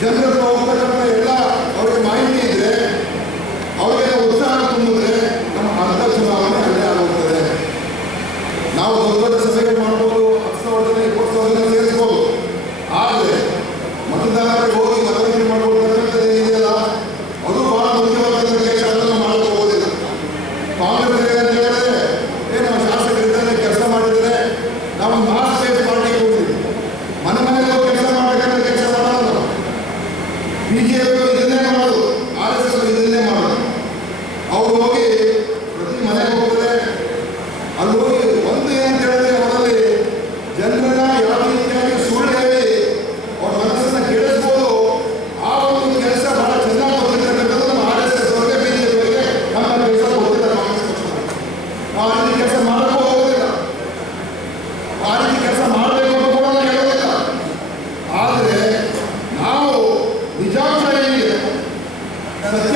ಜನರ ಹೋಗ್ತಕ್ಕಂಥ ಎಲ್ಲ ಅವರಿಗೆ ಮಾಹಿತಿ ಇದ್ರೆ ಅವರಿಗೆ ಉತ್ಸಾಹ ತುಂಬಿದ್ರೆ ನಮ್ಮ ಅರ್ಧ ಚುನಾವಣೆ ಅಲ್ಲೇ ನಾವು ದೊಡ್ಡ ದೊಡ್ಡ ಮಾಡ್ಬೋದು ಹತ್ತು ಇಪ್ಪತ್ತು ಆದರೆ ಮತದಾರರಿಗೆ ಹೋಗಿ ಮತದಾನ ಮಾಡ್ಕೊಳ್ತಕ್ಕಂಥದ್ದು ಇದೆಯಲ್ಲ ಅದು ಬಹಳ ಮುಖ್ಯವಾದ ಕಾಂಗ್ರೆಸ್ ಸತ್ಯ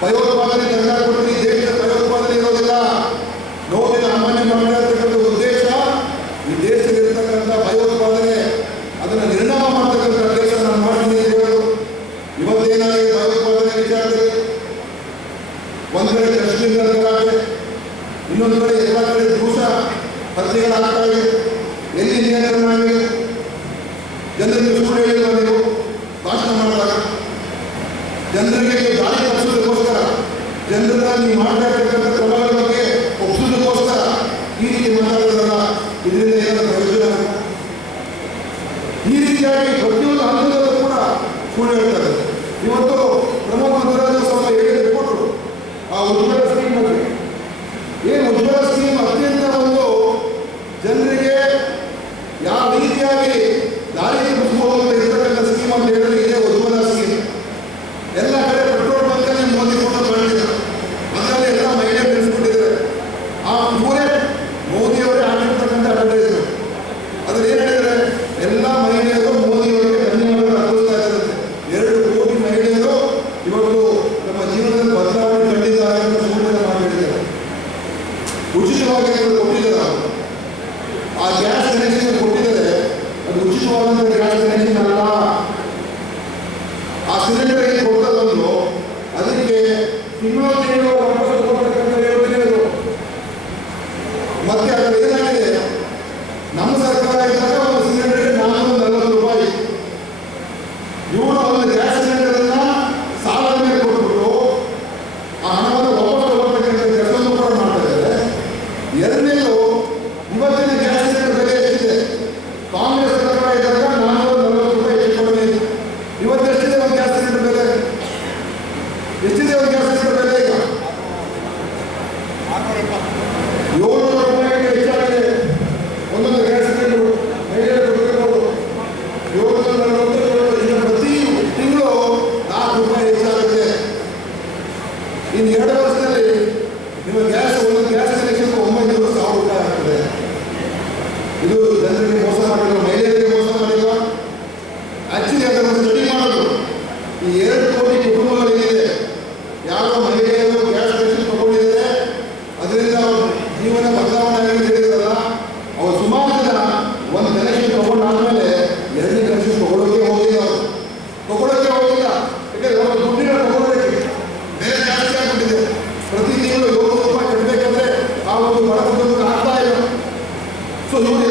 ಭಯೋತ್ಪಾದನೆ ತೆಗೆದುಕೊಡ್ತೀನಿ ದೇಶದ ಭಯೋತ್ಪಾದನೆ ಇರೋದಿಲ್ಲ. ನೋಡಿದ ಸಾಮಾನ್ಯ ಮಾಡಿರ್ತಕ್ಕಂಥ ಉದ್ದೇಶ ಈ ದೇಶದಲ್ಲಿರ್ತಕ್ಕಂಥ ಭಯೋತ್ಪಾದನೆ. ಅದನ್ನು ನಿರ್ಣಾಮ ಮಾಡ್ತಕ್ಕಂಥ ದೇಶ ನಾನು ಮಾಡ್ತೀನಿ ಇವತ್ತೇನಾಗಿದೆ ಭಯೋತ್ಪಾದನೆ ವಿಚಾರದಲ್ಲಿ ಒಂದು ಕಡೆ ಕಶ್ಮೀರ ಇನ್ನೊಂದು ಕಡೆ ಎಲ್ಲ ಕಡೆ ದಿವಸ ಆಗ್ತಾ ಇದೆ. ಎಲ್ಲಿ ನಿಯಂತ್ರಣ ಆಗಿದೆ ಕೂಡ ಹೇಳ್ತಾರೆ. ಇವತ್ತು ಪ್ರಮುಖ ದುರಾಜ ಸ್ವಾಮಿ ಹೇಳಿದೆ ಕೊಟ್ಟರು ಆ ಉದ್ಘಾಟನೆ ಈ ಏಳು ಕೋಟಿ ಕುಟುಂಬಗಳಿದೆ. ಯಾರು ಮಹಿಳೆಯರು ಗ್ಯಾಸ್ ಕನೆಕ್ಷನ್ ತಗೊಂಡಿದ್ದಾರೆ. ಅದರಿಂದ ಜೀವನ ಬದಲಾವಣೆ ಆಗಿದ್ದಾರಲ್ಲ ಅವ್ರು ಸುಮಾರು ಜನ ಒಂದು ಕನೆಕ್ಷನ್ ತಗೊಂಡಾದ್ಮೇಲೆ ಎರಡನೇ ಕನೆಕ್ಷನ್ ತಗೊಳ್ಳೋಕೆ ಹೋಗಿಲ್ಲ ಅವರು. ತಗೊಳ್ಳೋಕೆ ಹೋಗಿಲ್ಲ ಯಾಕಂದ್ರೆ ಅವರು ದುಡ್ಡಿನ ಬೇರೆ ಜಾಸ್ತಿ ಆಗಿಬಿಟ್ಟಿದೆ. ಪ್ರತಿ ತಿಂಗಳು ಏಳು ರೂಪಾಯಿ ಆ ಒಂದು ಬಡ ಆಗ್ತಾ ಇಲ್ಲ. ಸೊ ಇವರು